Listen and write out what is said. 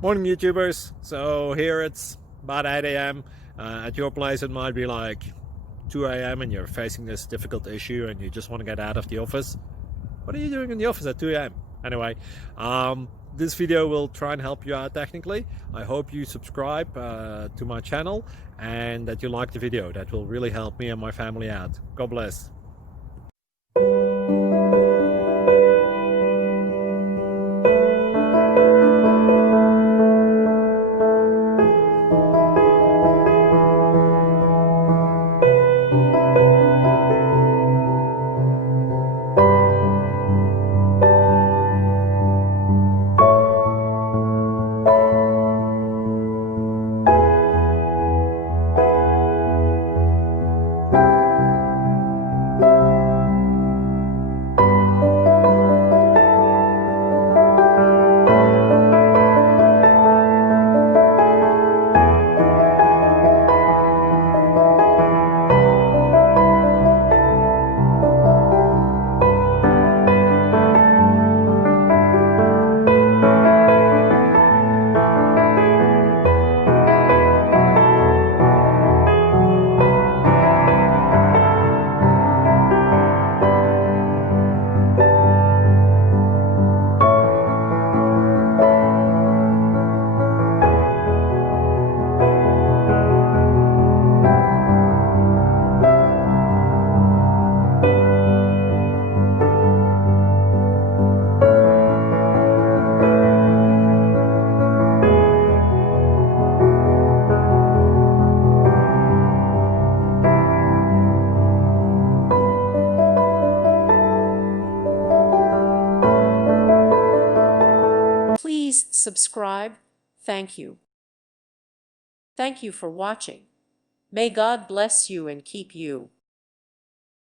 Morning, YouTubers. So here it's about 8 a.m. At your place, it might be like 2 a.m. and you're facing this difficult issue and you just want to get out of the office. What are you doing in the office at 2 a.m.? Anyway, this video will try and help you out technically. I hope you subscribe to my channel and that you like the video. That will really help me and my family out. God bless. Please subscribe. Thank you. Thank you for watching. May God bless you and keep you.